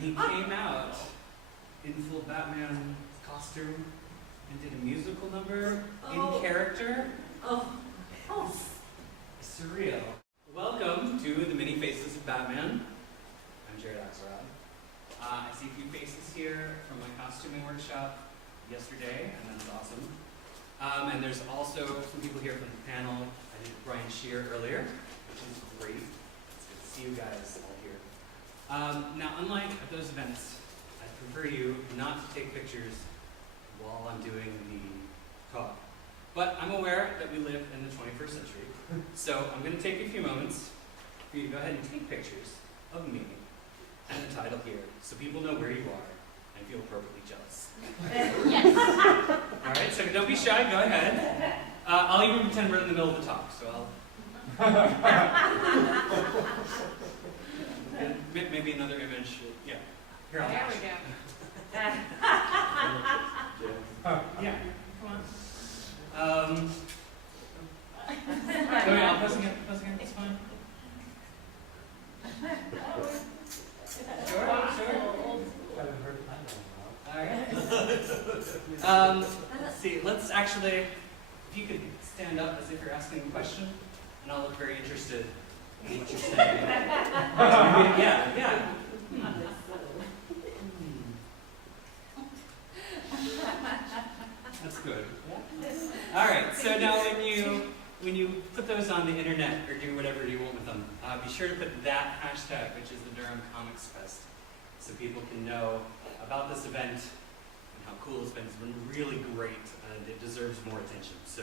he came out in full Batman costume and did a musical number in character. Oh. Surreal. Welcome to the Many Faces of Batman. I'm Jared Axelrod. I see a few faces here from my costuming workshop yesterday, and that's awesome. And there's also some people here from the panel. I did Brian Shear earlier, which is great. It's good to see you guys all here. Now, unlike at those events, I prefer you not to take pictures while I'm doing the talk. But I'm aware that we live in the 21st century, so I'm going to take a few moments for you to go ahead and take pictures of me and the title here, so people know where you are and feel appropriately jealous. Yes. All right, so don't be shy, go ahead. I'll even pretend we're in the middle of the talk, so and maybe another image. Yeah. Here, There we go. Yeah, come on. Go ahead, I'll pose again, it's fine. Sure. Alright. Let's see, let's actually, if you could stand up as if you're asking a question, and I'll look very interested in what you're saying. Yeah. That's good. Alright, so now when you put those on the internet or do whatever you want with them, be sure to put that hashtag, which is the Durham Comics Fest, so people can know about this event and how cool it's been. It's been really great and it deserves more attention. So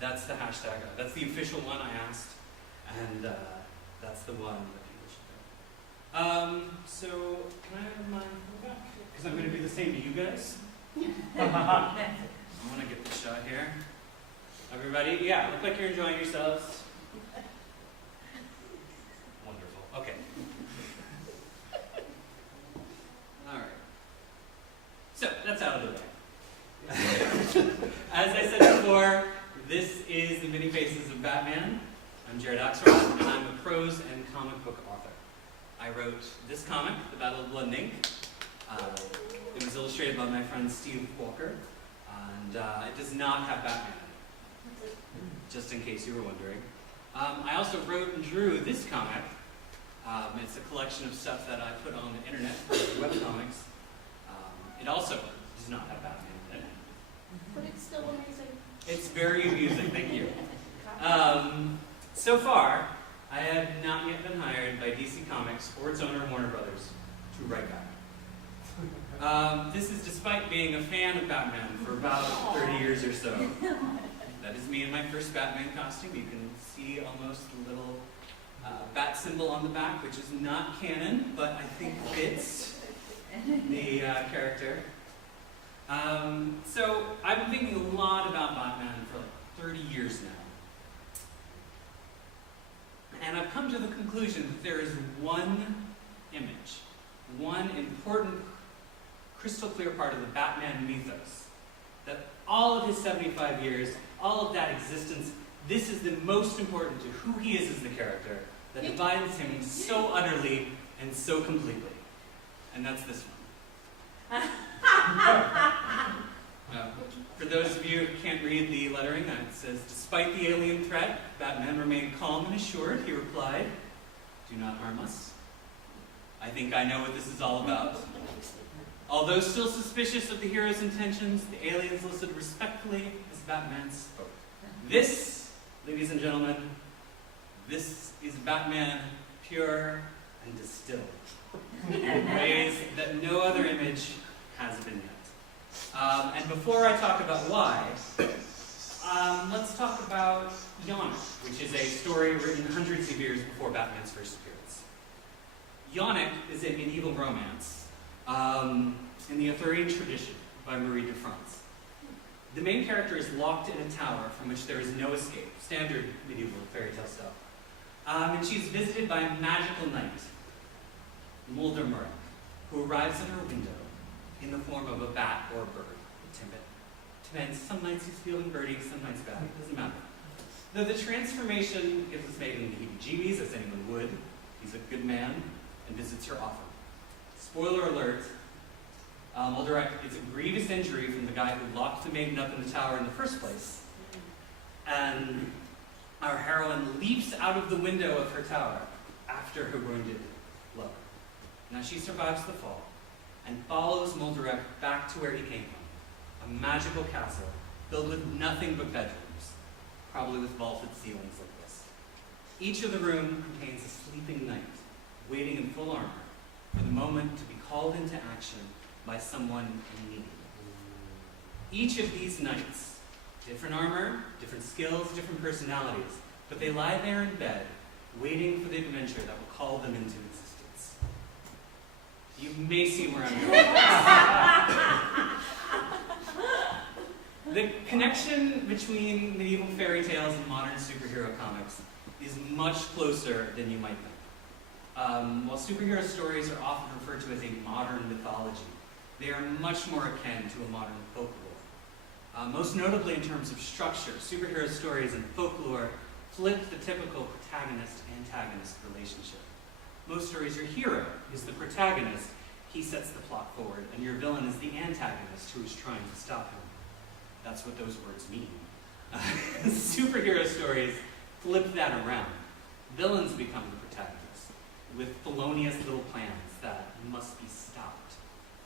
that's the hashtag. That's the official one I asked, and that's the one that people should know. So can I have mine go back? Because I'm going to do the same to you guys. I want to get the shot here. Everybody, yeah, look like you're enjoying yourselves. Wonderful. Okay. All right. So that's out of the way. As I said before, this is the Many Faces of Batman. I'm Jared Axelrod, and I'm a prose and comic book author. I wrote this comic, The Battle of Blood and Ink. It was illustrated by my friend Steve Walker, and it does not have Batman in it, just in case you were wondering. I also wrote and drew this comic. It's a collection of stuff that I put on the internet, webcomics. It also does not have Batman in it. But it's still amazing. It's very amusing, thank you. So far, I have not yet been hired by DC Comics or its owner, Warner Brothers, to write Batman. This is despite being a fan of Batman for about 30 years or so. That is me in my first Batman costume. You can see almost a little bat symbol on the back, which is not canon, but I think fits the character. So I've been thinking a lot about Batman for like 30 years now. And I've come to the conclusion that there is one image, one important crystal clear part of the Batman mythos, that all of his 75 years, all of that existence, this is the most important to who he is as the character, that divides him so utterly and so completely. And that's this one. For those of you who can't read the lettering, it says, "Despite the alien threat, Batman remained calm and assured. He replied, 'Do not harm us.' I think I know what this is all about. Although still suspicious of the hero's intentions, the aliens listened respectfully as Batman spoke. This, ladies and gentlemen, this is Batman pure and distilled in ways that no other image has been yet. And before I talk about why, let's talk about Yonick, which is a story written hundreds of years before Batman's first appearance. Yonick is a medieval romance in the Arthurian tradition by Marie de France. The main character is locked in a tower from which there is no escape, standard medieval fairy tale stuff. And she's visited by a magical knight, Mulder Murray, who arrives at her window in the form of a bat or a bird. It depends. Some nights he's feeling birdie, some nights bat. It doesn't matter. Though the transformation is made into heebie-jeebies, as anyone would, he's a good man and visits her often. Spoiler alert, Muldrack gets a grievous injury from the guy who locked the maiden up in the tower in the first place. And our heroine leaps out of the window of her tower after her wounded lover. Now she survives the fall and follows Muldrack back to where he came from, a magical castle filled with nothing but bedrooms, probably with vaulted ceilings like this. Each of the rooms contains a sleeping knight, waiting in full armor for the moment to be called into action by someone in need. Each of these knights, different armor, different skills, different personalities, but they lie there in bed, waiting for the adventure that will call them into existence. You may see where I'm going. The connection between medieval fairy tales and modern superhero comics is much closer than you might think. While superhero stories are often referred to as a modern mythology, they are much more akin to a modern folklore. Most notably in terms of structure, superhero stories and folklore flip the typical protagonist-antagonist relationship. Most stories, your hero is the protagonist, he sets the plot forward, and your villain is the antagonist who is trying to stop him. That's what those words mean. Superhero stories flip that around. Villains become the protagonists, with felonious little plans that must be stopped.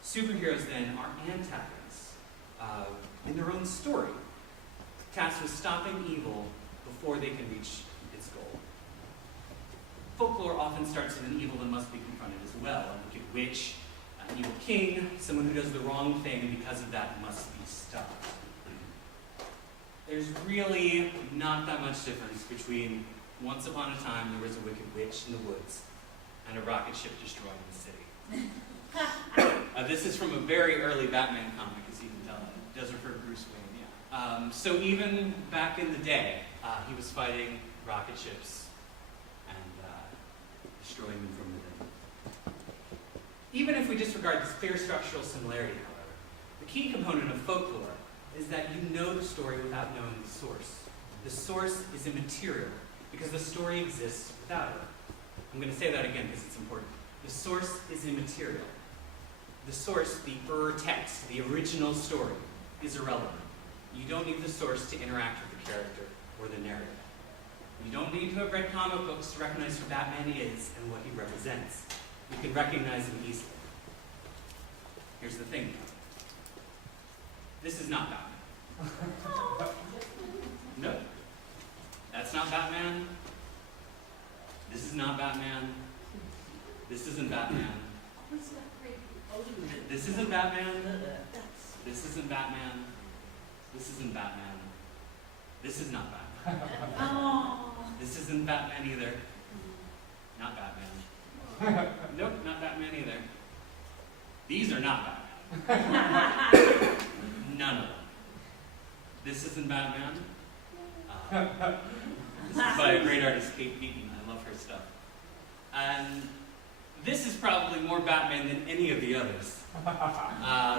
Superheroes then are antagonists in their own story, tasked with stopping evil before they can reach its goal. Folklore often starts with an evil that must be confronted as well, a wicked witch, an evil king, someone who does the wrong thing and because of that must be stopped. There's really not that much difference between once upon a time there was a wicked witch in the woods and a rocket ship destroying the city. This is from a very early Batman comic, as you can tell. It does refer to Bruce Wayne, yeah. So even back in the day, he was fighting rocket ships and destroying them from within. Even if we disregard this clear structural similarity, however, the key component of folklore is that you know the story without knowing the source. The source is immaterial because the story exists without it. I'm going to say that again because it's important. The source is immaterial. The source, the text, the original story, is irrelevant. You don't need the source to interact with the character or the narrative. You don't need to have read comic books to recognize who Batman is and what he represents. You can recognize him easily. Here's the thing, though. This is not Batman. No. That's not Batman. This is not Batman. This isn't Batman. This isn't Batman. This isn't Batman. This isn't Batman. This is not Batman. This isn't Batman either. Not Batman. Nope, not Batman either. These are not Batman. None of them. This isn't Batman. This is by a great artist, Kate Beaton. I love her stuff. And this is probably more Batman than any of the others.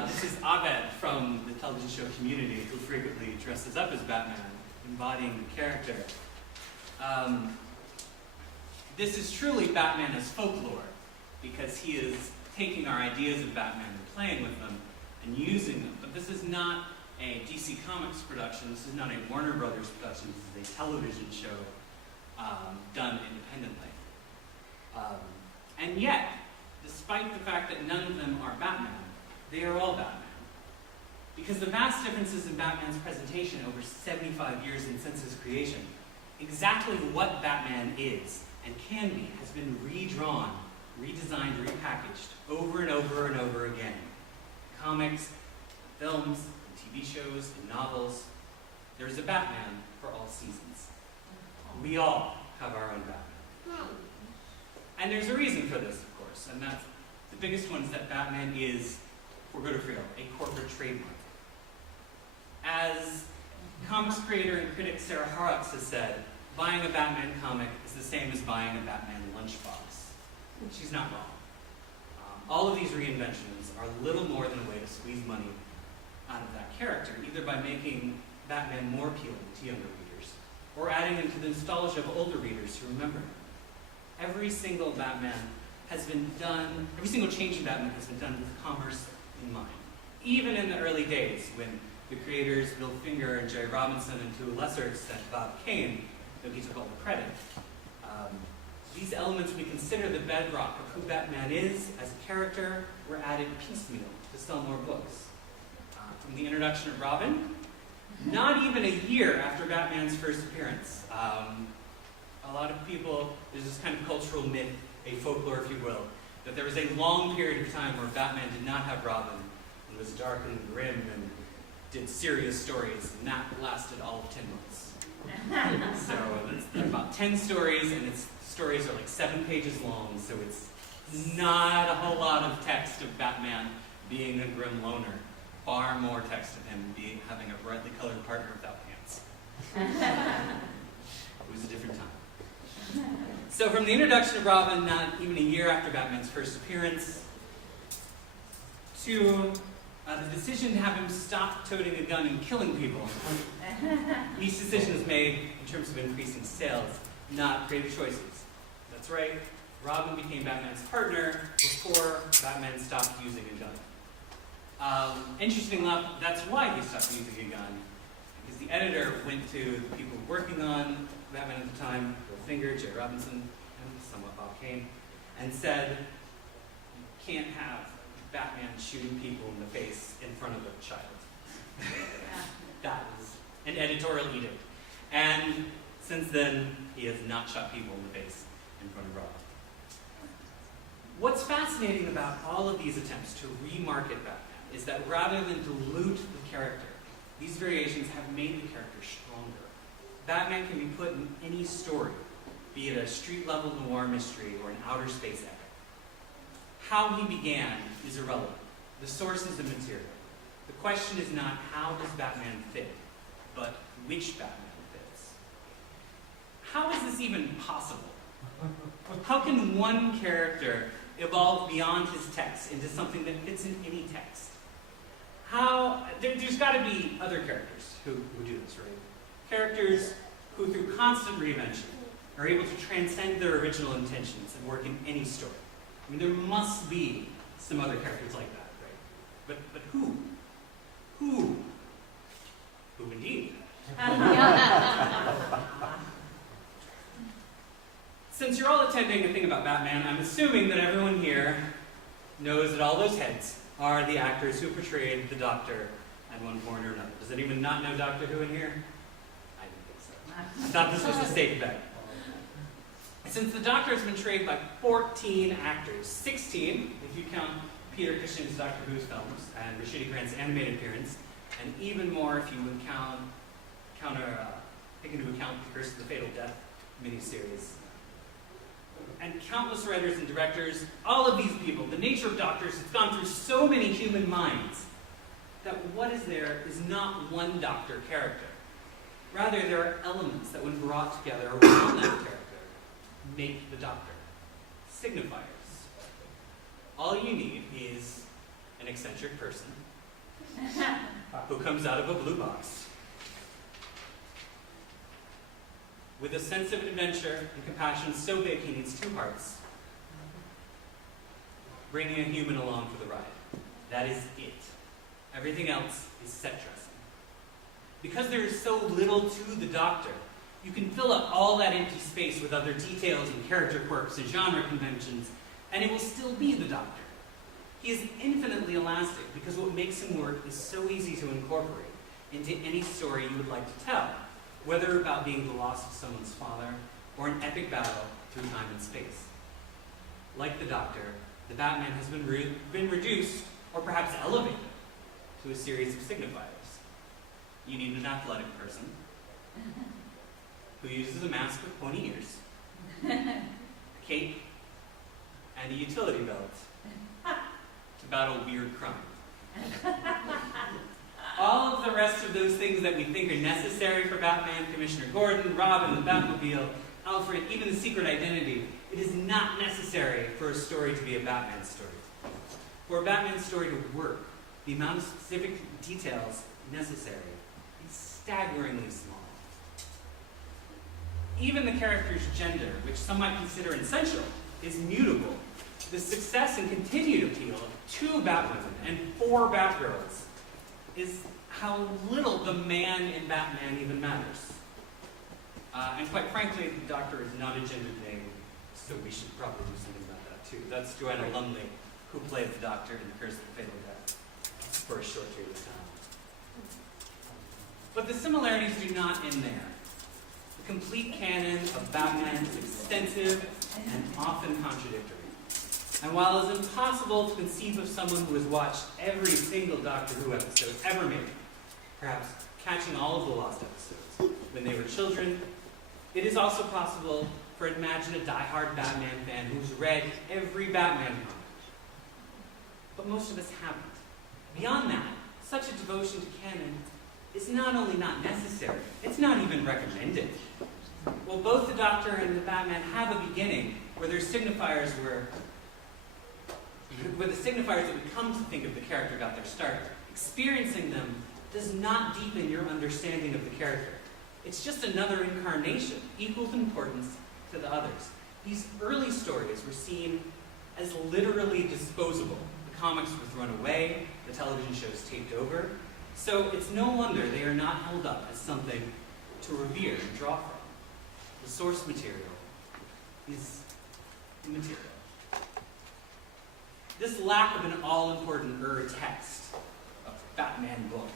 This is Abed from the television show Community, who frequently dresses up as Batman, embodying the character. This is truly Batman as folklore, because he is taking our ideas of Batman and playing with them and using them. But this is not a DC Comics production. This is not a Warner Brothers production. This is a television show done independently. And yet, despite the fact that none of them are Batman, they are all Batman. Because the vast differences in Batman's presentation over 75 years and since his creation, exactly what Batman is and can be has been redrawn, redesigned, repackaged over and over and over again. Comics, films, TV shows, and novels. There's a Batman for all seasons. We all have our own Batman. And there's a reason for this, of course, and that's the biggest one is that Batman is, for good or for ill, a corporate trademark. As comics creator and critic Sarah Horrocks has said, buying a Batman comic is the same as buying a Batman lunchbox. She's not wrong. All of these reinventions are little more than a way to squeeze money out of that character, either by making Batman more appealing to younger readers, or adding into the nostalgia of older readers who remember him. Every single Batman has been done, every single change in Batman has been done with commerce in mind. Even in the early days, when the creators, Bill Finger and Jerry Robinson, and to a lesser extent Bob Kane, though he took all the credit, these elements we consider the bedrock of who Batman is as a character were added piecemeal to sell more books. From the introduction of Robin, not even a year after Batman's first appearance. A lot of people, there's this kind of cultural myth, a folklore if you will, that there was a long period of time where Batman did not have Robin and was dark and grim and did serious stories, and that lasted all of 10 months. So that's about 10 stories, and its stories are like 7 pages long, so it's not a whole lot of text of Batman being a grim loner. Far more text of him having a brightly colored partner without pants. It was a different time. So from the introduction of Robin, not even a year after Batman's first appearance, to the decision to have him stop toting a gun and killing people. Each decision is made in terms of increasing sales, not creative choices. That's right, Robin became Batman's partner before Batman stopped using a gun. Interesting enough, that's why he stopped using a gun, because the editor went to the people working on Batman at the time, Bill Finger, Jerry Robinson, and somewhat Bob Kane, and said, you can't have Batman shooting people in the face in front of a child. That was an editorial edict. And since then, he has not shot people in the face in front of Robin. What's fascinating about all of these attempts to remarket Batman is that rather than dilute the character, these variations have made the character stronger. Batman can be put in any story, be it a street-level noir mystery or an outer space epic. How he began is irrelevant. The source is the material. The question is not how does Batman fit, but which Batman fits. How is this even possible? How can one character evolve beyond his text into something that fits in any text? There's got to be other characters who do this, right? Characters who, through constant reinvention, are able to transcend their original intentions and work in any story. I mean, there must be some other characters like that, right? But who? Who? Who indeed? Since you're all attending a thing about Batman, I'm assuming that everyone here knows that all those heads are the actors who portrayed the Doctor at one point or another. Does anyone not know Doctor Who in here? I didn't think so. I thought this was a safe bet. Since the Doctor has been portrayed by 14 actors, 16 if you count Peter Cushing's Doctor Who's films and Rashida Grant's animated appearance, and even more if you would take into account the Curse of the Fatal Death miniseries. And countless writers and directors, all of these people, the nature of Doctors has gone through so many human minds that what is there is not one Doctor character. Rather, there are elements that, when brought together around that character, make the Doctor. Signifiers. All you need is an eccentric person who comes out of a blue box with a sense of adventure and compassion so big he needs 2 hearts, bringing a human along for the ride. That is it. Everything else is set dressing. Because there is so little to the Doctor, you can fill up all that empty space with other details and character quirks and genre conventions, and it will still be the Doctor. He is infinitely elastic because what makes him work is so easy to incorporate into any story you would like to tell, whether about being the loss of someone's father or an epic battle through time and space. Like the Doctor, the Batman has been reduced, or perhaps elevated, to a series of signifiers. You need an athletic person who uses a mask with pointy ears, a cape, and a utility belt to battle weird crime. All of the rest of those things that we think are necessary for Batman, Commissioner Gordon, Robin, the Batmobile, Alfred, even the secret identity, it is not necessary for a story to be a Batman story. For a Batman story to work, the amount of specific details necessary is staggeringly small. Even the character's gender, which some might consider essential, is mutable the success and continued appeal of 2 Batwomen and 4 Batgirls is how little the man in Batman even matters. And quite frankly, the Doctor is not a gendered name, so we should probably do something about that too. That's Joanna Lumley, who played the Doctor in The Curse of the Fatal Death for a short period of time. But the similarities do not end there. The complete canon of Batman is extensive and often contradictory. And while it's impossible to conceive of someone who has watched every single Doctor Who episode ever made, perhaps catching all of the lost episodes when they were children, it is also possible for imagine a die-hard Batman fan who's read every Batman comic. But most of us haven't. Beyond that, such a devotion to canon is not only not necessary, it's not even recommended. Well, both the Doctor and the Batman have a beginning where the signifiers that we come to think of the character got their start. Experiencing them does not deepen your understanding of the character. It's just another incarnation, equal in importance to the others. These early stories were seen as literally disposable. The comics were thrown away, the television shows taped over, so it's no wonder they are not held up as something to revere and draw from. The source material is immaterial. This lack of an all-important text, a Batman book,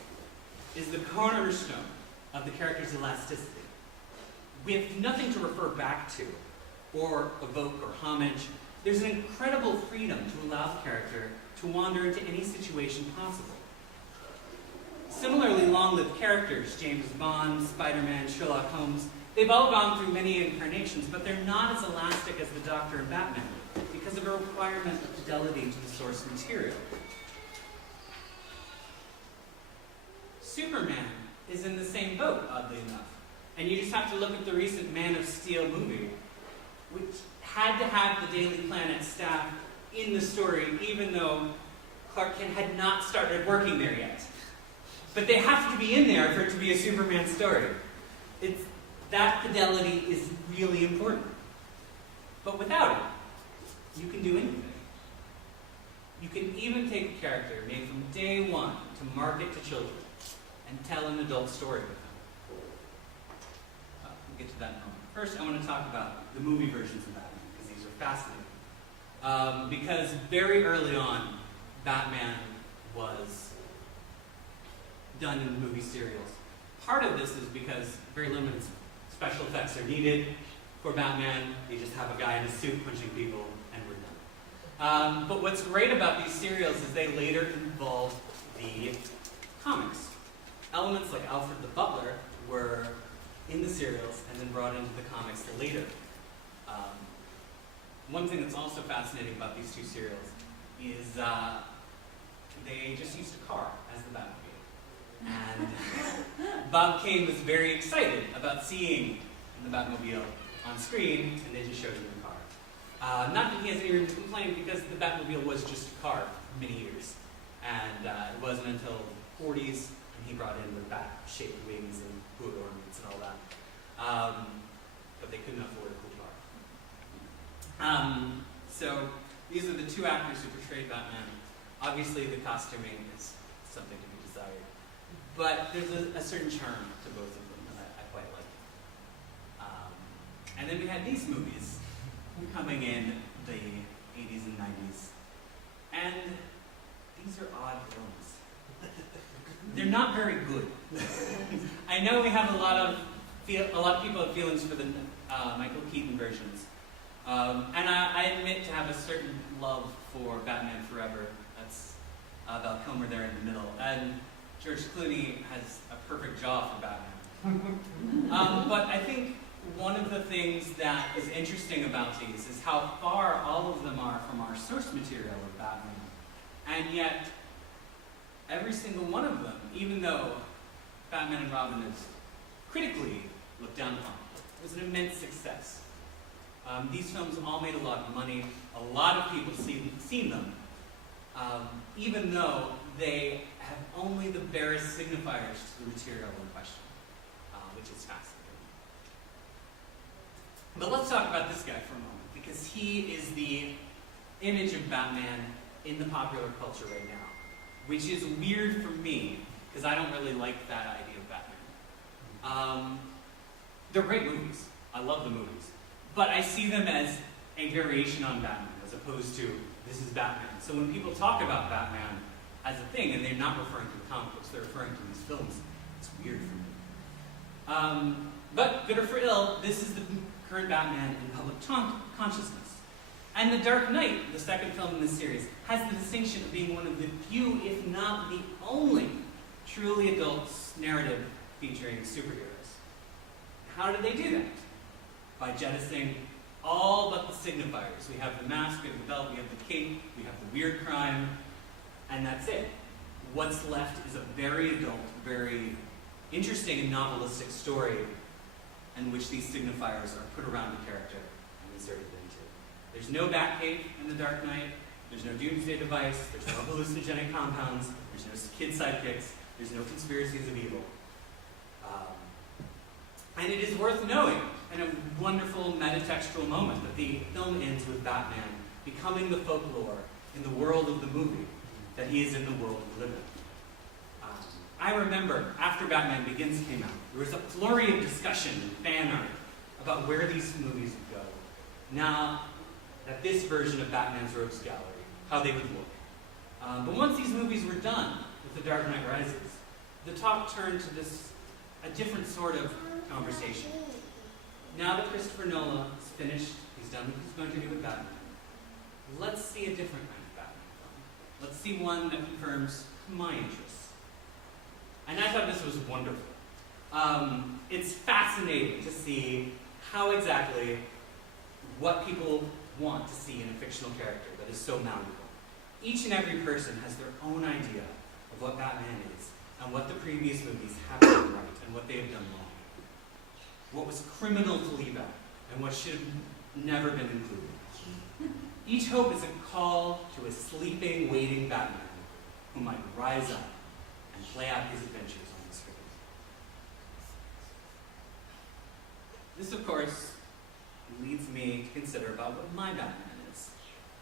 is the cornerstone of the character's elasticity. We have nothing to refer back to, or evoke, or homage. There's an incredible freedom to allow the character to wander into any situation possible. Similarly, long-lived characters, James Bond, Spider-Man, Sherlock Holmes, they've all gone through many incarnations, but they're not as elastic as the Doctor and Batman because of a requirement of fidelity to the source material. Superman is in the same boat, oddly enough. And you just have to look at the recent Man of Steel movie, which had to have the Daily Planet staff in the story, even though Clark Kent had not started working there yet. But they have to be in there for it to be a Superman story. That fidelity is really important. But without it, you can do anything. You can even take a character made from day one to market to children and tell an adult story with them. We'll get to that in a moment. First, I want to talk about the movie versions of Batman, because these are fascinating. Because very early on, Batman was done in movie serials. Part of this is because very limited special effects are needed for Batman. You just have a guy in a suit punching people, and we're done. But what's great about these serials is they later involve the comics. Elements like Alfred the Butler were in the serials and then brought into the comics later. One thing that's also fascinating about these 2 serials is they just used a car as the Batmobile. And Bob Kane was very excited about seeing the Batmobile on screen, and they just showed him the car. Not that he has any reason to complain, because the Batmobile was just a car for many years. And it wasn't until the 40s when he brought in the bat-shaped wings and hood ornaments and all that. But they couldn't afford a cool car. So these are the 2 actors who portrayed Batman. Obviously, the costuming is something to be desired. But there's a certain charm to both of them that I quite like. And then we had these movies coming in the 80s and 90s. And these are odd films. They're not very good. I know we have a lot of people have feelings for the Michael Keaton versions. And I admit to have a certain love for Batman Forever. That's Val Kilmer there in the middle. And George Clooney has a perfect jaw for Batman. But I think one of the things that is interesting about these is how far all of them are from our source material of Batman. And yet, every single one of them, even though Batman and Robin is critically looked down upon, was an immense success. These films all made a lot of money. A lot of people seen them, even though they have only the barest signifiers to the material in question, which is fascinating. But let's talk about this guy for a moment, because he is the image of Batman in the popular culture right now, which is weird for me, because I don't really like that idea of Batman. They're great movies. I love the movies. But I see them as a variation on Batman, as opposed to, this is Batman. So when people talk about Batman as a thing, and they're not referring to the comic books, they're referring to these films, it's weird for me. But good or for ill, this is the current Batman in public consciousness. And The Dark Knight, the second film in this series, has the distinction of being one of the few, if not the only, truly adult narrative featuring superheroes. How did they do that? By jettisoning all but the signifiers. We have the mask, we have the belt, we have the cape, we have the weird crime, and that's it. What's left is a very adult, very interesting and novelistic story in which these signifiers are put around the character and inserted into. There's no Batcave in The Dark Knight, there's no doomsday device, there's no hallucinogenic compounds, there's no kid sidekicks, there's no conspiracies of evil. And it is worth knowing, in a wonderful metatextual moment, that the film ends with Batman becoming the folklore in the world of the movie that he is in the world we live in. I remember, after Batman Begins came out, there was a flurry of discussion and fan art about where these movies would go. Now that this version of Batman's Rogues Gallery, how they would look. But once these movies were done with The Dark Knight Rises, the talk turned to a different sort of conversation. Now that Christopher Nolan is finished, he's done what he's going to do with Batman, let's see a different kind of Batman film. Let's see one that confirms my interests. And I thought this was wonderful. It's fascinating to see how exactly what people want to see in a fictional character that is so malleable. Each and every person has their own idea of what Batman is, and what the previous movies have done right, and what they have done wrong. What was criminal to leave out, and what should have never been included. Each hope is a call to a sleeping, waiting Batman who might rise up and play out his adventures on the screen. This, of course, leads me to consider about what my Batman is.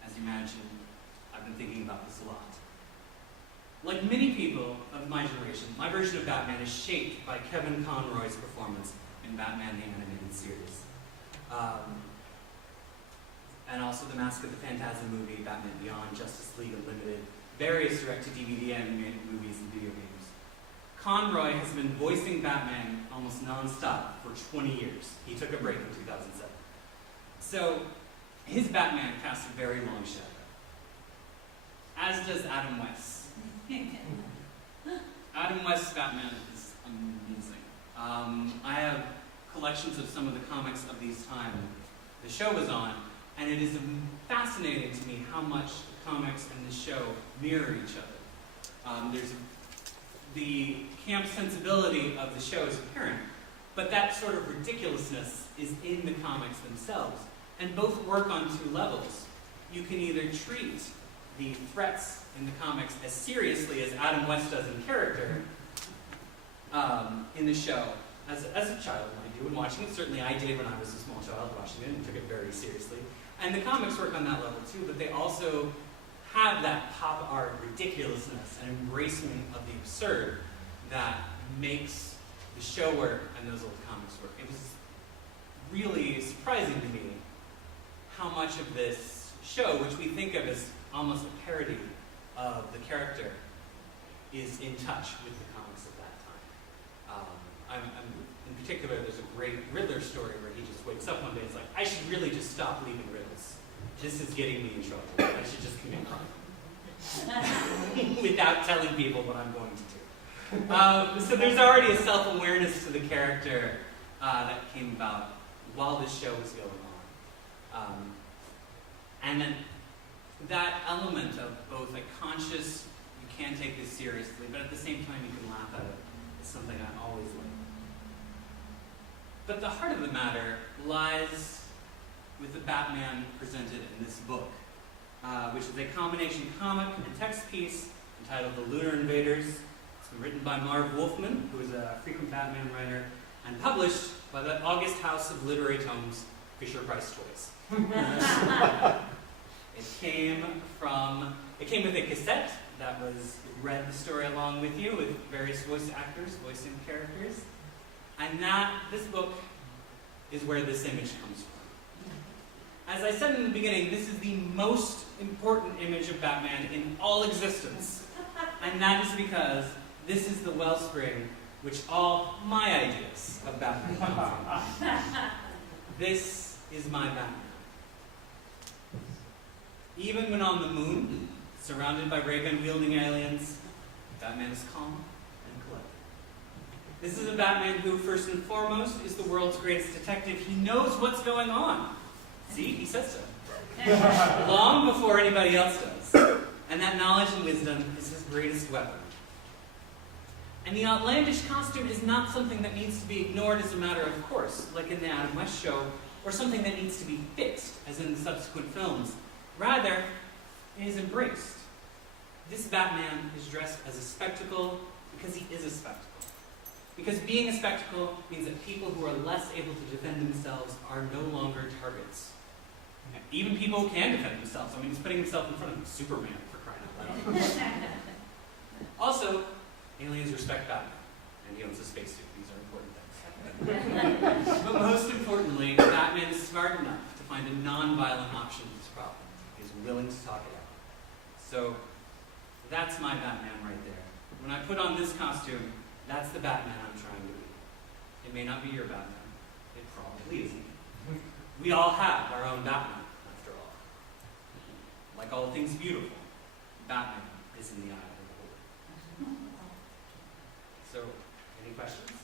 As you imagine, I've been thinking about this a lot. Like many people of my generation, my version of Batman is shaped by Kevin Conroy's performance in Batman the Animated Series. And also the Mask of the Phantasm movie, Batman Beyond, Justice League Unlimited, various direct-to-DVD animated movies and video games. Conroy has been voicing Batman almost non-stop for 20 years. He took a break in 2007. So, his Batman casts a very long shadow. As does Adam West's. Adam West's Batman is amazing. I have collections of some of the comics of these times the show was on, and it is fascinating to me how much the comics and the show mirror each other. The camp sensibility of the show is apparent, but that sort of ridiculousness is in the comics themselves, and both work on two levels. You can either treat the threats in the comics as seriously as Adam West does in character in the show, as a child might do when watching it. Certainly I did when I was a small child watching it and took it very seriously. And the comics work on that level too, but they also have that pop art ridiculousness and embracement of the absurd that makes the show work and those old comics work. It was really surprising to me how much of this show, which we think of as almost a parody of the character, is in touch with the comics of that time. In particular, there's a great Riddler story where he just wakes up one day and is like, I should really just stop leaving riddles. This is getting me in trouble. I should just commit crime. Without telling people what I'm going to do. So there's already a self-awareness to the character that came about while this show was going on. And then that element of both a conscious, you can take this seriously, but at the same time you can laugh at it, is something I always like. But the heart of the matter lies with the Batman presented in this book, which is a combination comic and text piece entitled The Lunar Invaders. It's been written by Marv Wolfman, who is a frequent Batman writer, and published by the August House of Literary Tomes, Fisher-Price Toys. It came with a cassette that was read the story along with you with various voice actors voicing characters. And this book is where this image comes from. As I said in the beginning, this is the most important image of Batman in all existence. And that is because this is the wellspring which all my ideas of Batman come from. This is my Batman. Even when on the moon, surrounded by ray gun wielding aliens, Batman is calm and collected. This is a Batman who, first and foremost, is the world's greatest detective. He knows what's going on. See, he says so. Long before anybody else does. And that knowledge and wisdom is his greatest weapon. And the outlandish costume is not something that needs to be ignored as a matter of course, like in the Adam West show, or something that needs to be fixed, as in the subsequent films. Rather, it is embraced. This Batman is dressed as a spectacle because he is a spectacle. Because being a spectacle means that people who are less able to defend themselves are no longer targets. Even people who can defend themselves. I mean, he's putting himself in front of Superman, for crying out loud. Also, aliens respect Batman, and he owns a spacesuit. These are important things. But most importantly, Batman is smart enough to find a non-violent option to this problem. He's willing to talk it out. So, that's my Batman right there. When I put on this costume, that's the Batman I'm trying to be. It may not be your Batman. It probably isn't. We all have our own Batman, after all. Like all things beautiful, Batman is in the eye of the beholder. So, any questions?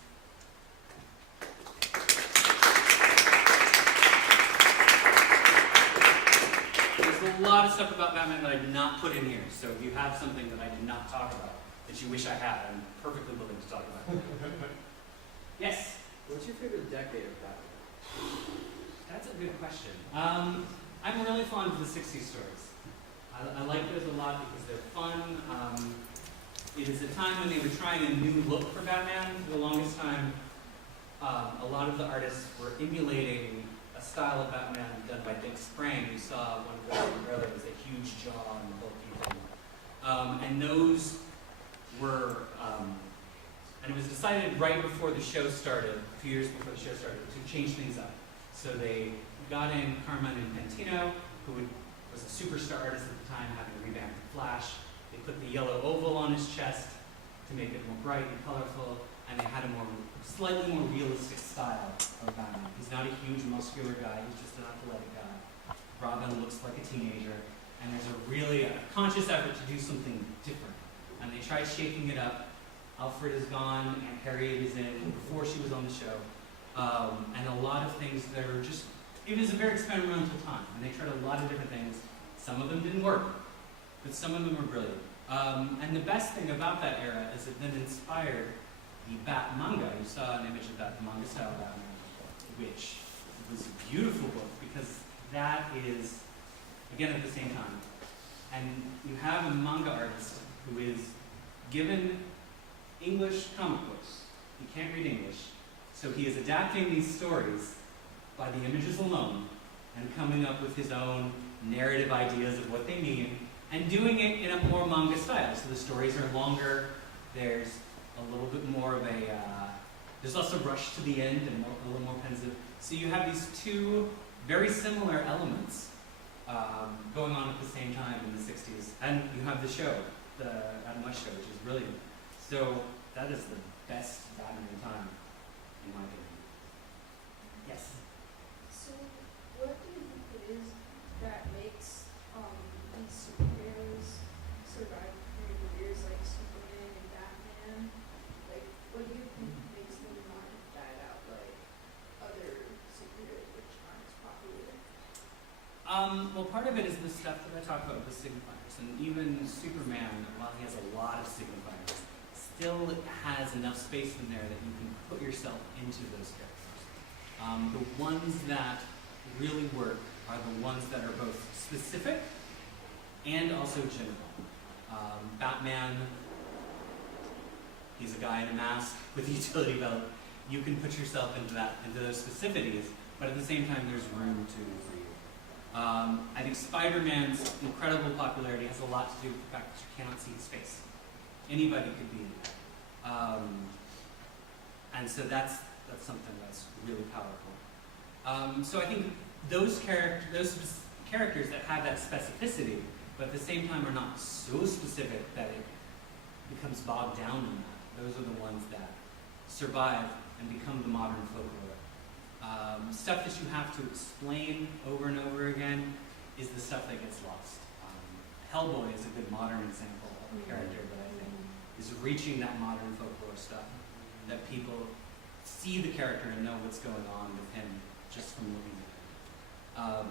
There's a lot of stuff about Batman that I did not put in here, so if you have something that I did not talk about that you wish I had, I'm perfectly willing to talk about it. Yes? What's your favorite decade of Batman? That's a good question. I'm really fond of the 60s stories. I like those a lot because they're fun. It is a time when they were trying a new look for Batman. For the longest time, a lot of the artists were emulating a style of Batman done by Dick Sprang. You saw one of the earlier was a huge jaw and bulky thing. And those were, and it was decided right before the show started, a few years before the show started, to change things up. So they got in Carmine Infantino, who was a superstar artist at the time, having revamped the Flash. They put the yellow oval on his chest to make it more bright and colorful, and they had a slightly more realistic style of Batman. He's not a huge muscular guy, he's just an athletic guy. Robin looks like a teenager, and there's a conscious effort to do something different. And they tried shaking it up. Alfred is gone, and Harriet is in before she was on the show. And a lot of things that are just, it was a very experimental time, and they tried a lot of different things. Some of them didn't work, but some of them were brilliant. And the best thing about that era is it then inspired the Bat manga. You saw an image of that, the manga style Batman, which was a beautiful book because that is, again, at the same time. And you have a manga artist who is given English comic books. He can't read English. So he is adapting these stories by the images alone and coming up with his own narrative ideas of what they mean and doing it in a more manga style. So the stories are longer, there's a little bit more of there's less a rush to the end and a little more pensive. So you have these two very similar elements going on at the same time in the 60s. And you have the show, the Adam West show, which is brilliant. So that is the best Batman time, in my opinion. Yes? So, what do you think it is that makes these superheroes survive through the years, like Superman and Batman? Like, what do you think makes them not die out like other superheroes which aren't as popular? Well, part of it is the stuff that I talked about with the signifiers. And even Superman, while he has a lot of signifiers, still has enough space in there that you can put yourself into those characters. The ones that really work are the ones that are both specific and also general. Batman, he's a guy in a mask with a utility belt. You can put yourself into those specificities, but at the same time there's room to breathe. I think Spider-Man's incredible popularity has a lot to do with the fact that you cannot see his face. Anybody could be in there. And so that's something that's really powerful. So I think those characters that have that specificity, but at the same time are not so specific that it becomes bogged down in that, those are the ones that survive and become the modern folklore. Stuff that you have to explain over and over again is the stuff that gets lost. Hellboy is a good modern example of a character that I think is reaching that modern folklore stuff, that people see the character and know what's going on with him just from looking at it.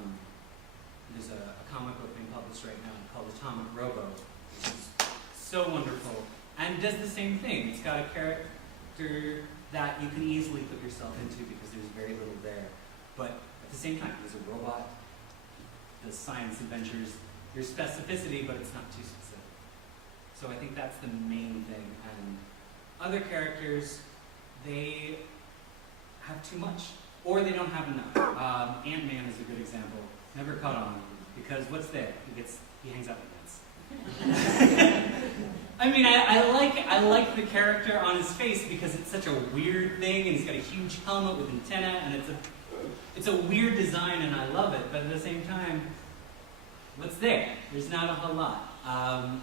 There's a comic book being published right now called Atomic Robo, which is so wonderful, and does the same thing. It's got a character that you can easily put yourself into because there's very little there. But at the same time, he's a robot, does science adventures. There's specificity, but it's not too specific. So I think that's the main thing. And other characters, they have too much, or they don't have enough. Ant-Man is a good example. Never caught on, because what's there? He hangs out with ants. I mean, I like the character on his face because it's such a weird thing, and he's got a huge helmet with antenna, and it's a weird design, and I love it. But at the same time, what's there? There's not a whole lot.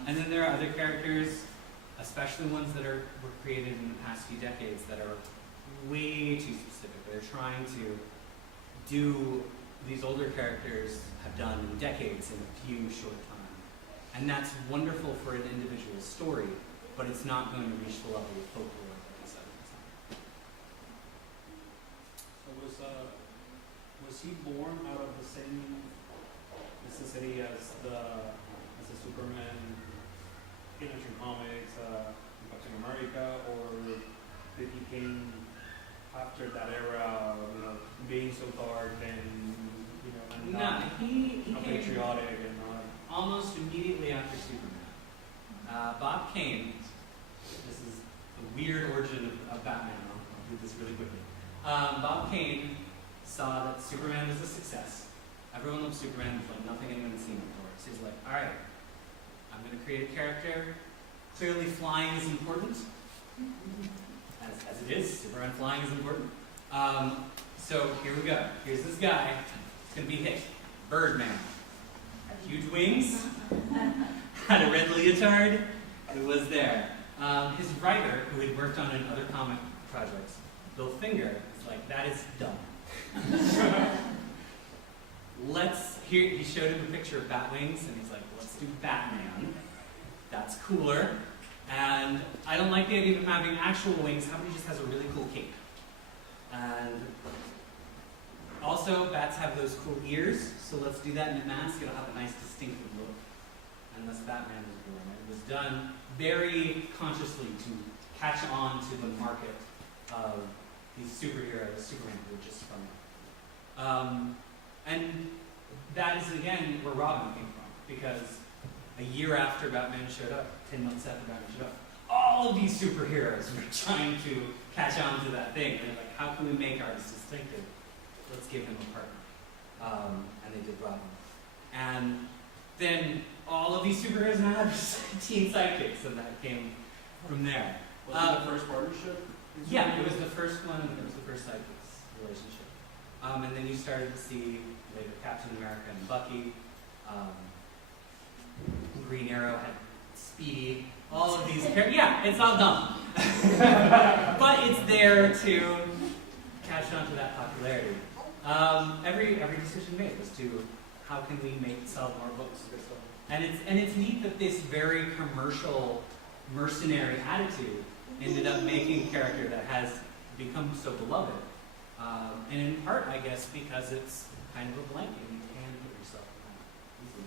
And then there are other characters, especially ones that were created in the past few decades, that are way too specific. They're trying to do these older characters have done in decades in a few short time. And that's wonderful for an individual story, but it's not going to reach the level of folklore that these others are. So was he born out of the same necessity as the Superman in action comics, Captain America, or did he came after that era, being so dark and and not he came patriotic and not almost immediately after Superman. Bob Kane, this is the weird origin of Batman, I'll do this really quickly. Bob Kane saw that Superman was a success. Everyone loves Superman, there's like nothing anyone had seen before. So he's like, alright, I'm going to create a character. Clearly flying is important. As it is, Superman flying is important. So here we go. Here's this guy. It's going to be hit. Birdman. Huge wings. Had a red leotard. It was there. His writer, who had worked on in other comic projects, Bill Finger, is like, that is dumb. He showed him a picture of bat wings, and he's like, let's do Batman. That's cooler. And I don't like the idea of him having actual wings. How about he just has a really cool cape? And also, bats have those cool ears, so let's do that in a mask. It'll have a nice distinctive look. And thus Batman was born. It was done very consciously to catch on to the market of these superheroes, Superman, who were just from. And that is, again, where Robin came from. Because a year after Batman showed up, 10 months after Batman showed up, all of these superheroes were trying to catch on to that thing. They're like, how can we make ours distinctive? Let's give him a partner. And they did Robin. And then all of these superheroes now have teen sidekicks, and that came from there. Was it the first partnership? Yeah, it was the first one, and it was the first sidekicks relationship. And then you started to see later Captain America and Bucky. Green Arrow had Speedy. All of these characters. Yeah, it's all dumb. But it's there to catch on to that popularity. Every decision made was to how can we sell more books. And it's neat that this very commercial, mercenary attitude ended up making a character that has become so beloved. And in part, I guess, because it's kind of a blanket. You can put yourself in that easily.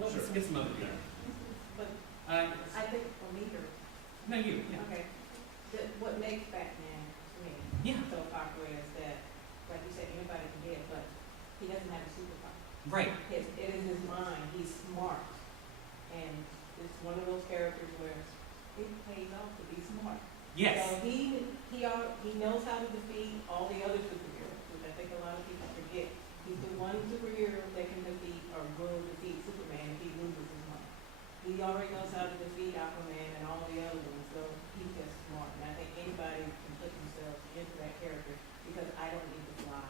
Let's get some other people. But I think for me, No, you. Yeah. okay, what makes Batman to me Yeah. so popular is that, like you said, anybody can get it, but he doesn't have a superpower. Right. It is his mind. He's smart, and it's one of those characters where it pays off to be smart. Yes. So he knows how to defeat all the other superheroes with I think a lot of people forget. He's the one superhero that can defeat or will defeat Superman if he loses his money. He already knows how to defeat Aquaman and all the other ones, so he's just smart. And I think anybody can put themselves into that character because I don't need to fly.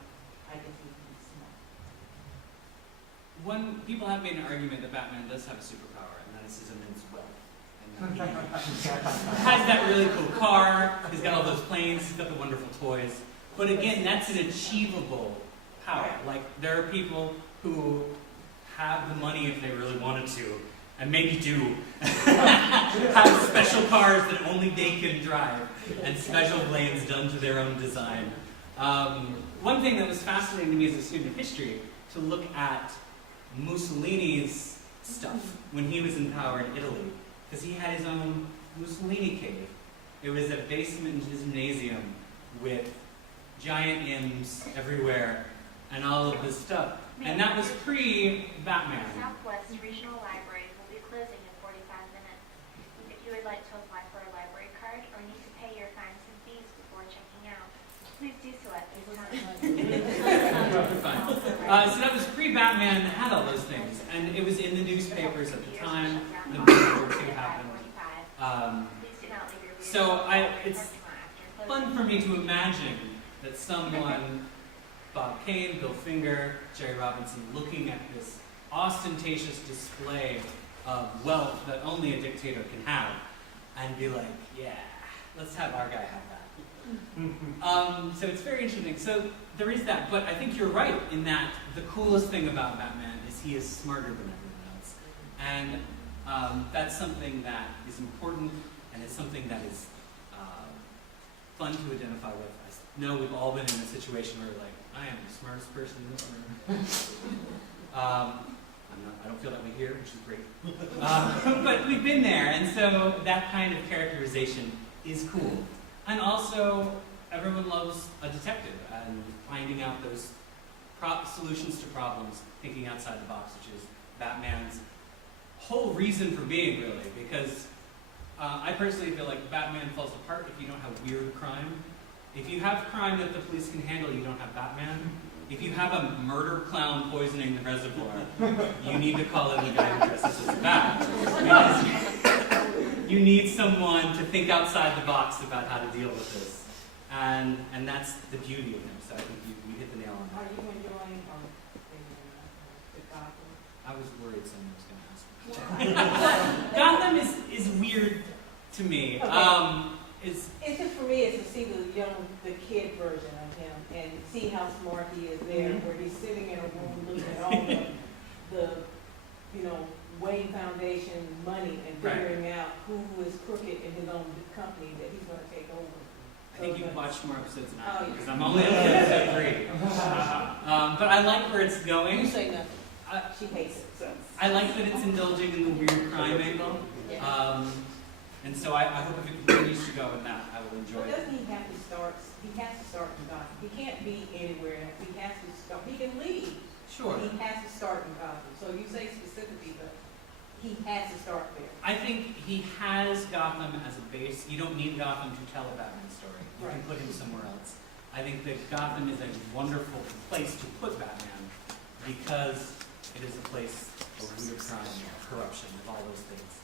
I just need to be smart. People have made an argument that Batman does have a superpower, and that is his immense wealth. And that he has that really cool car, he's got all those planes, he's got the wonderful toys. But again, that's an achievable power. Like, there are people who have the money if they really wanted to, and maybe do have special cars that only they can drive, and special blades done to their own design. One thing that was fascinating to me as a student of history, to look at Mussolini's stuff when he was in power in Italy, because he had his own Mussolini cave. It was a basement gymnasium with giant M's everywhere and all of this stuff. And that was pre-Batman. Southwest Regional Library will be closing in 45 minutes. If you would like to apply for a library card or need to pay your fines and fees before checking out, please do so at this time. Fine. So that was pre-Batman, had all those things. And it was in the newspapers at the time. The World War II happened. So it's fun for me to imagine that someone, Bob Kane, Bill Finger, Jerry Robinson, looking at this ostentatious display of wealth that only a dictator can have, and be like, yeah, let's have our guy have that. So it's very interesting. So there is that, but I think you're right in that the coolest thing about Batman is he is smarter than everyone else. And that's something that is important, and it's something that is fun to identify with. I know we've all been in a situation where we're like, I am the smartest person in this room. I don't feel that way here, which is great. But we've been there, and so that kind of characterization is cool. And also, everyone loves a detective and finding out those solutions to problems, thinking outside the box, which is Batman's whole reason for being, really. Because I personally feel like Batman falls apart if you don't have weird crime. If you have crime that the police can handle, you don't have Batman. If you have a murder clown poisoning the reservoir, you need to call in the guy who dresses as a bat. Because you need someone to think outside the box about how to deal with this. And that's the beauty of him. So I think you hit the nail on Are that. you enjoying the Gotham? I was worried someone was going to ask me. Gotham is weird to me. Okay. It's just for me, it's to see the kid version of him and see how smart he is there, where he's sitting in a room looking at all the Wayne Foundation money and figuring out who is crooked in his own company that he's going to take over. I think you've watched more episodes than I Oh, have, yeah. because I'm only on episode 3. But I like where it's going. You say nothing. She hates it. So. I like that it's indulging in the weird crime angle. And so I hope if it continues to go in that, I will enjoy But it. doesn't he have to start? He has to start in Gotham. He can't be anywhere else. He has to start. He can leave. Sure. He has to start in Gotham. So you say specifically, but he has to start there. I think he has Gotham as a base. You don't need Gotham to tell a Batman story. You can Right. put him somewhere else. I think that Gotham is a wonderful place to put Batman because it is a place of weird crime, corruption, of all those things.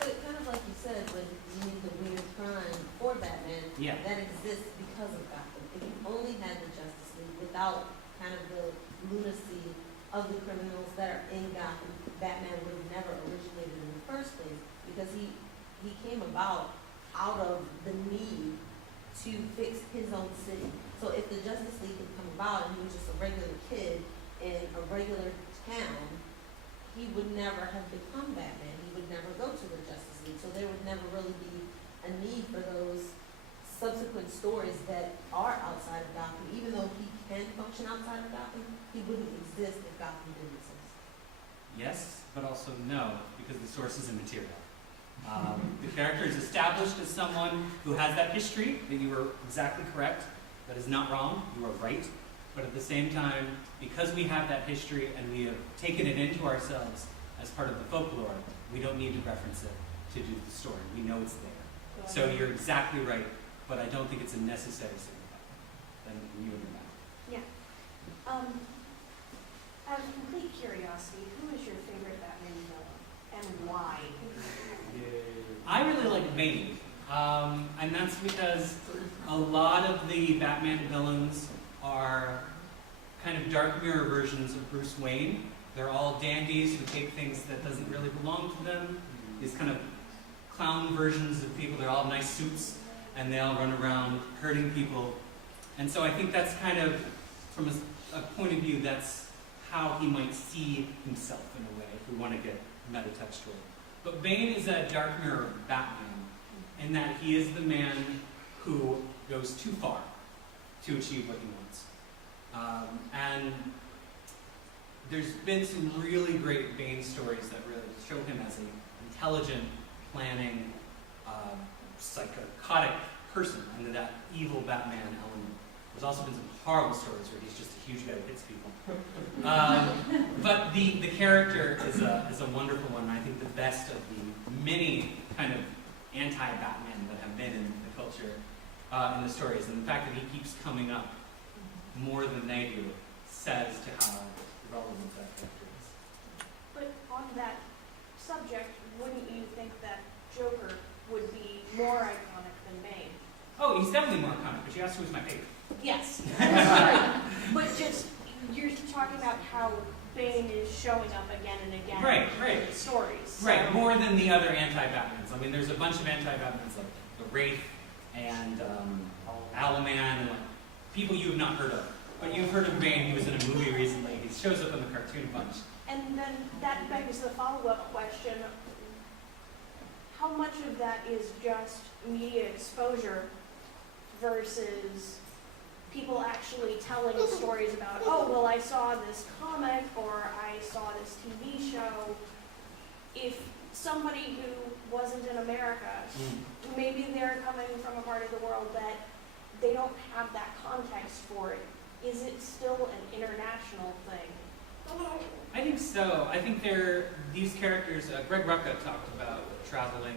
So kind of like you said, when you need the weird crime for Batman, Yeah. that exists because of Gotham. If you only had the Justice League without kind of the lunacy of the criminals that are in Gotham, Batman would have never originated in the first place, because he came about out of the need to fix his own city. So if the Justice League had come about and he was just a regular kid in a regular town, he would never have become Batman. He would never go to the Justice League. So there would never really be a need for those subsequent stories that are outside of Gotham. Even though he can function outside of Gotham, he wouldn't exist if Gotham didn't exist. Yes, but also no, because the source is immaterial. The character is established as someone who has that history, that you were exactly correct. That is not wrong, you are right. But at the same time, because we have that history and we have taken it into ourselves as part of the folklore, we don't need to reference it to do the story. We know it's there. So you're exactly right, but I don't think it's a necessary signifier. than you and your Batman. Out of complete curiosity, who is your favorite Batman villain and why? I really like Bane, and that's because a lot of the Batman villains are kind of dark mirror versions of Bruce Wayne. They're all dandies who take things that doesn't really belong to them. These kind of clown versions of people. They're all nice suits, and they all run around hurting people. And so I think that's kind of, from a point of view, that's how he might see himself in a way, if we want to get metatextual. But Bane is a dark mirror of Batman, in that he is the man who goes too far to achieve what he wants. And there's been some really great Bane stories that really show him as an intelligent, planning, psychotic person under that evil Batman element. There's also been some horrible stories where he's just a huge guy who hits people. But the character is a wonderful one, and I think the best of the many kind of anti-Batman that have been in the culture, in the stories. And the fact that he keeps coming up more than they do says to how relevant that character is. But on that subject, wouldn't you think that Joker would be more iconic than Bane? Oh, he's definitely more iconic, but you asked who's my favorite. Yes, that's true. But just, you're talking about how Bane is showing up again and again Right. in stories. So. Right, more than the other anti-Batmans. I mean, there's a bunch of anti-Batmans like the Wraith and Owlman and like people you have not heard of. But you've heard of Bane. He was in a movie recently. He shows up in the cartoon a bunch. And then that begs the follow-up question, how much of that is just media exposure versus people actually telling stories about, oh, well, I saw this comic or I saw this TV show. If somebody who wasn't in America, maybe they're coming from a part of the world that they don't have that context for it, is it still an international thing? I think so. I think these characters, Greg Rucka talked about traveling.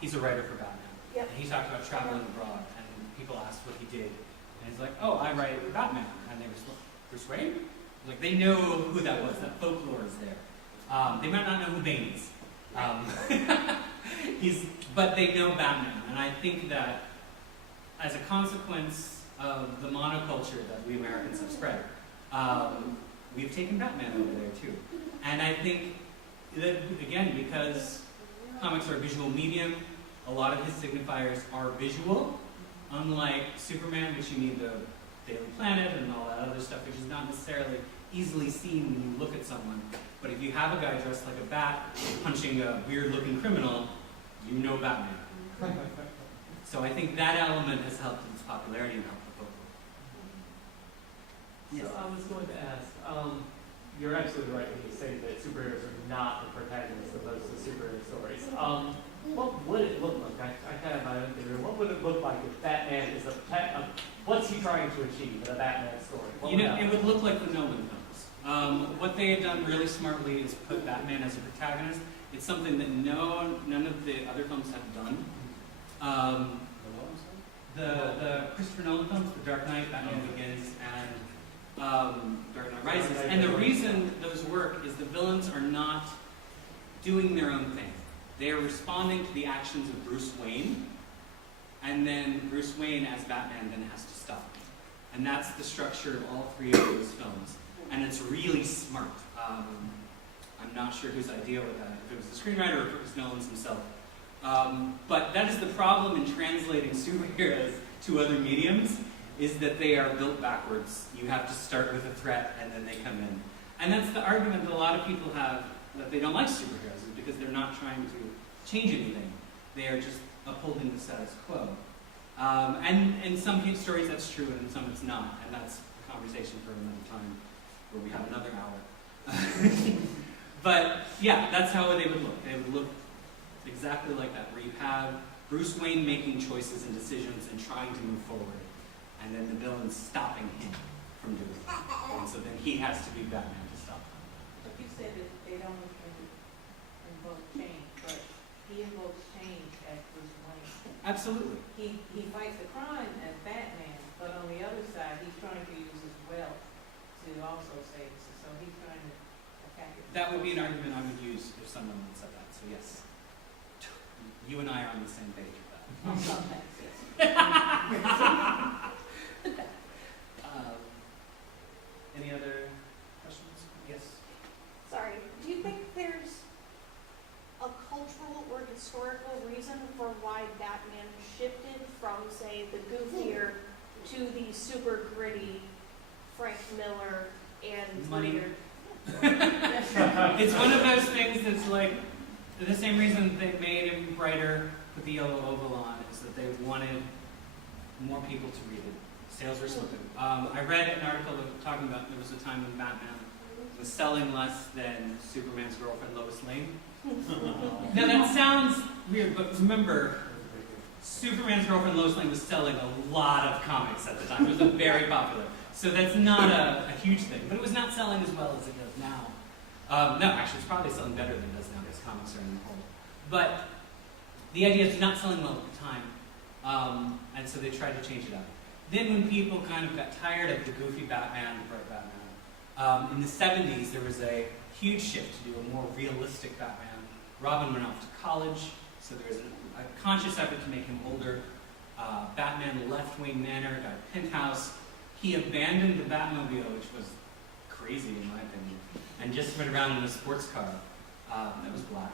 He's a writer for Batman. Yep. And he talked about traveling abroad, and people asked what he did. And he's like, oh, I write Batman. And they were like, Bruce Wayne? Like, they know who that was. That folklore is there. They might not know who Bane is. But they know Batman. And I think that as a consequence of the monoculture that we Americans have spread, we've taken Batman over there too. And I think that, again, because comics are a visual medium, a lot of his signifiers are visual, unlike Superman, which you need the Daily Planet and all that other stuff, which is not necessarily easily seen when you look at someone. But if you have a guy dressed like a bat punching a weird-looking criminal, you know Batman. So I think that element has helped its popularity and helped the book. So I was going to ask, you're absolutely right when you say that superheroes are not the protagonists of most of the superhero stories. What would it look like? I kind of have my own theory. What would it look like if Batman is what's he trying to achieve in a Batman story? It would look like the Nolan films. What they had done really smartly is put Batman as a protagonist. It's something that none of the other films have done. The Christopher Nolan films, The Dark Knight, Batman Begins, and Dark Knight Rises. And the reason those work is the villains are not doing their own thing. They are responding to the actions of Bruce Wayne, and then Bruce Wayne as Batman then has to stop them. And that's the structure of all three of those films. And it's really smart. I'm not sure whose idea was that, if it was the screenwriter or if it was Nolan's himself. But that is the problem in translating superheroes to other mediums, is that they are built backwards. You have to start with a threat and then they come in. And that's the argument that a lot of people have, that they don't like superheroes, is because they're not trying to change anything. They are just upholding the status quo. And in some stories that's true and in some it's not. And that's a conversation for another time where we have another hour. But yeah, that's how they would look. They would look exactly like that, where you have Bruce Wayne making choices and decisions and trying to move forward, and then the villain stopping him from doing it. And so then he has to be Batman to stop them. But you said that they don't invoke change, but he invokes change as Bruce Wayne. Absolutely. He fights the crime as Batman, but on the other side, he's trying to use his wealth to also save us. So he's trying to attack it. That would be an argument I would use if someone would said that. So yes, you and I are on the same page with that. On some things, yes. Any other questions? Yes. Sorry, do you think there's a cultural or historical reason for why Batman shifted from, say, the goofier to the super gritty Frank Miller and Money. later? It's one of those things that's like, the same reason they made him brighter with the yellow oval on is that they wanted more people to read it. Sales were slipping. I read an article talking about there was a time when Batman was selling less than Superman's girlfriend Lois Lane. Now that sounds weird, but remember, Superman's girlfriend Lois Lane was selling a lot of comics at the time. It was very popular. So that's not a huge thing, but it was not selling as well as it does now. No, actually, it's probably selling better than it does now because comics are in the hole. But the idea is not selling well at the time, and so they tried to change it up. Then when people kind of got tired of the goofy Batman, the bright Batman, in the 70s there was a huge shift to do a more realistic Batman. Robin went off to college, so there was a conscious effort to make him older. Batman left Wayne Manor, got a penthouse. He abandoned the Batmobile, which was crazy in my opinion, and just went around in a sports car that was black,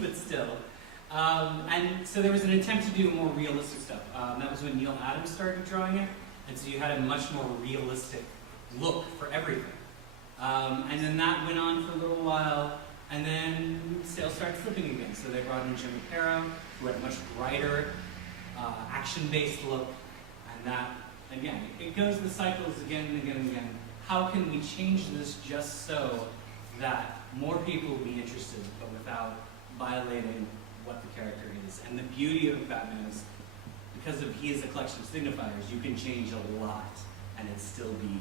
but still. And so there was an attempt to do more realistic stuff. That was when Neil Adams started drawing it, and so you had a much more realistic look for everything. And then that went on for a little while, and then sales started slipping again. So they brought in Jim Aparo, who had a much brighter, action-based look, and that, again, it goes the cycles again and again and again. How can we change this just so that more people will be interested, but without violating what the character is? And the beauty of Batman is, because he is a collection of signifiers, you can change a lot and it still be